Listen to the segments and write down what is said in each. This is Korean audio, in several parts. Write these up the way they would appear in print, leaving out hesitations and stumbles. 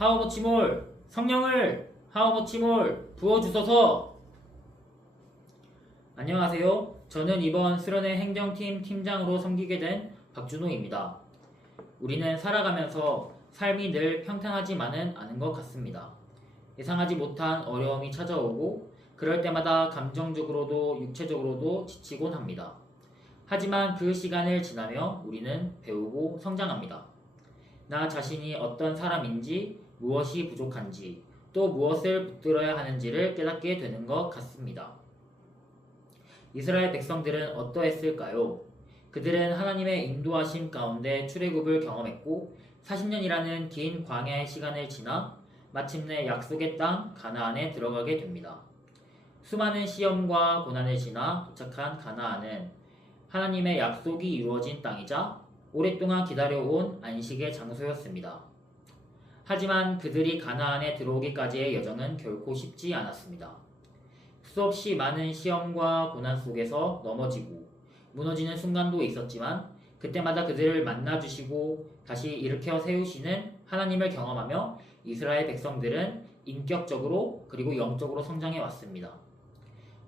하오모치몰 성령을 하오모치몰 부어주소서. 안녕하세요. 저는 이번 수련회 행정팀 팀장으로 섬기게 된 박준호입니다. 우리는 살아가면서 삶이 늘 평탄하지만은 않은 것 같습니다. 예상하지 못한 어려움이 찾아오고 그럴 때마다 감정적으로도 육체적으로도 지치곤 합니다. 하지만 그 시간을 지나며 우리는 배우고 성장합니다. 나 자신이 어떤 사람인지, 무엇이 부족한지, 또 무엇을 붙들어야 하는지를 깨닫게 되는 것 같습니다. 이스라엘 백성들은 어떠했을까요? 그들은 하나님의 인도하심 가운데 출애굽을 경험했고 40년이라는 긴 광야의 시간을 지나 마침내 약속의 땅 가나안에 들어가게 됩니다. 수많은 시험과 고난을 지나 도착한 가나안은 하나님의 약속이 이루어진 땅이자 오랫동안 기다려온 안식의 장소였습니다. 하지만 그들이 가나안에 들어오기까지의 여정은 결코 쉽지 않았습니다. 수없이 많은 시험과 고난 속에서 넘어지고 무너지는 순간도 있었지만 그때마다 그들을 만나주시고 다시 일으켜 세우시는 하나님을 경험하며 이스라엘 백성들은 인격적으로 그리고 영적으로 성장해 왔습니다.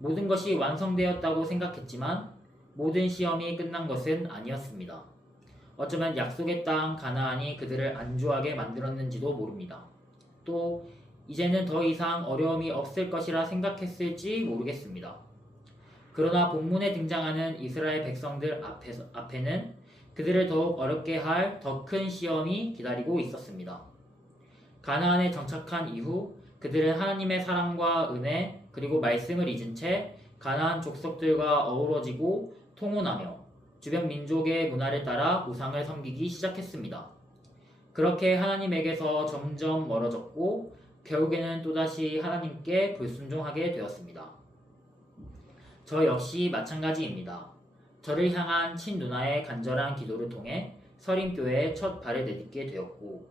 모든 것이 완성되었다고 생각했지만 모든 시험이 끝난 것은 아니었습니다. 어쩌면 약속의 땅 가나안이 그들을 안주하게 만들었는지도 모릅니다. 또 이제는 더 이상 어려움이 없을 것이라 생각했을지 모르겠습니다. 그러나 본문에 등장하는 이스라엘 백성들 앞에는 그들을 더욱 어렵게 할 더 큰 시험이 기다리고 있었습니다. 가나안에 정착한 이후 그들은 하나님의 사랑과 은혜 그리고 말씀을 잊은 채 가나안 족속들과 어우러지고 통혼하며 주변 민족의 문화를 따라 우상을 섬기기 시작했습니다. 그렇게 하나님에게서 점점 멀어졌고 결국에는 또다시 하나님께 불순종하게 되었습니다. 저 역시 마찬가지입니다. 저를 향한 친누나의 간절한 기도를 통해 서림교회에 첫 발을 내딛게 되었고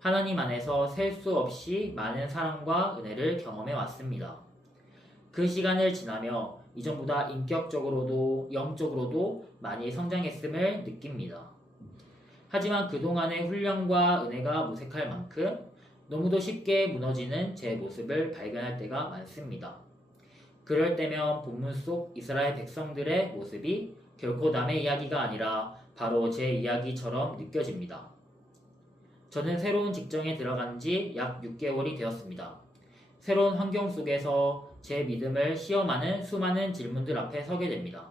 하나님 안에서 셀 수 없이 많은 사랑과 은혜를 경험해 왔습니다. 그 시간을 지나며 이전보다 인격적으로도 영적으로도 많이 성장했음을 느낍니다. 하지만 그동안의 훈련과 은혜가 무색할 만큼 너무도 쉽게 무너지는 제 모습을 발견할 때가 많습니다. 그럴 때면 본문 속 이스라엘 백성들의 모습이 결코 남의 이야기가 아니라 바로 제 이야기처럼 느껴집니다. 저는 새로운 직장에 들어간 지 약 6개월이 되었습니다. 새로운 환경 속에서 제 믿음을 시험하는 수많은 질문들 앞에 서게 됩니다.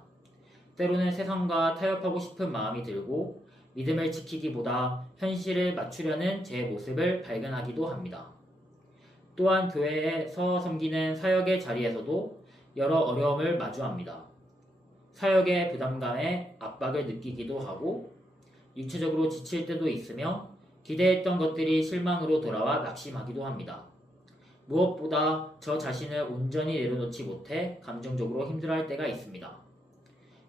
때로는 세상과 타협하고 싶은 마음이 들고 믿음을 지키기보다 현실을 맞추려는 제 모습을 발견하기도 합니다. 또한 교회에서 섬기는 사역의 자리에서도 여러 어려움을 마주합니다. 사역의 부담감에 압박을 느끼기도 하고 육체적으로 지칠 때도 있으며 기대했던 것들이 실망으로 돌아와 낙심하기도 합니다. 무엇보다 저 자신을 온전히 내려놓지 못해 감정적으로 힘들어할 때가 있습니다.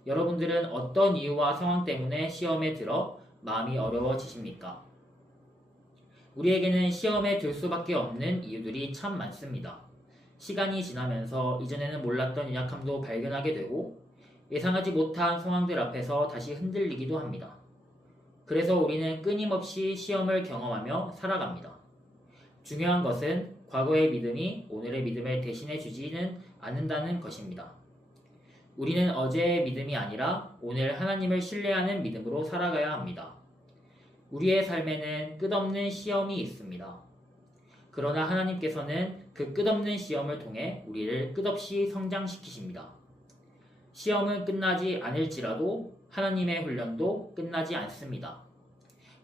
여러분들은 어떤 이유와 상황 때문에 시험에 들어 마음이 어려워지십니까? 우리에게는 시험에 들 수밖에 없는 이유들이 참 많습니다. 시간이 지나면서 이전에는 몰랐던 연약함도 발견하게 되고 예상하지 못한 상황들 앞에서 다시 흔들리기도 합니다. 그래서 우리는 끊임없이 시험을 경험하며 살아갑니다. 중요한 것은 과거의 믿음이 오늘의 믿음을 대신해 주지는 않는다는 것입니다. 우리는 어제의 믿음이 아니라 오늘 하나님을 신뢰하는 믿음으로 살아가야 합니다. 우리의 삶에는 끝없는 시험이 있습니다. 그러나 하나님께서는 그 끝없는 시험을 통해 우리를 끝없이 성장시키십니다. 시험은 끝나지 않을지라도 하나님의 훈련도 끝나지 않습니다.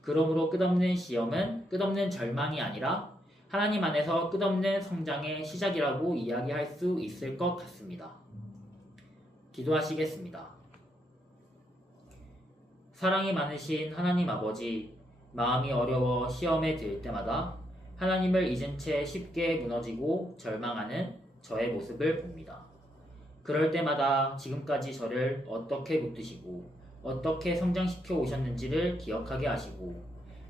그러므로 끝없는 시험은 끝없는 절망이 아니라 하나님 안에서 끝없는 성장의 시작이라고 이야기할 수 있을 것 같습니다. 기도하시겠습니다. 사랑이 많으신 하나님 아버지, 마음이 어려워 시험에 들 때마다 하나님을 잊은 채 쉽게 무너지고 절망하는 저의 모습을 봅니다. 그럴 때마다 지금까지 저를 어떻게 붙드시고 어떻게 성장시켜 오셨는지를 기억하게 하시고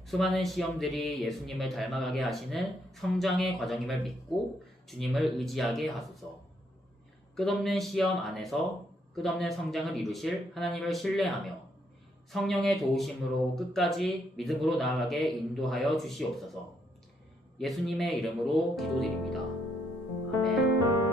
수많은 시험들이 예수님을 닮아가게 하시는 성장의 과정임을 믿고 주님을 의지하게 하소서. 끝없는 시험 안에서 끝없는 성장을 이루실 하나님을 신뢰하며 성령의 도우심으로 끝까지 믿음으로 나아가게 인도하여 주시옵소서. 예수님의 이름으로 기도드립니다. 아멘.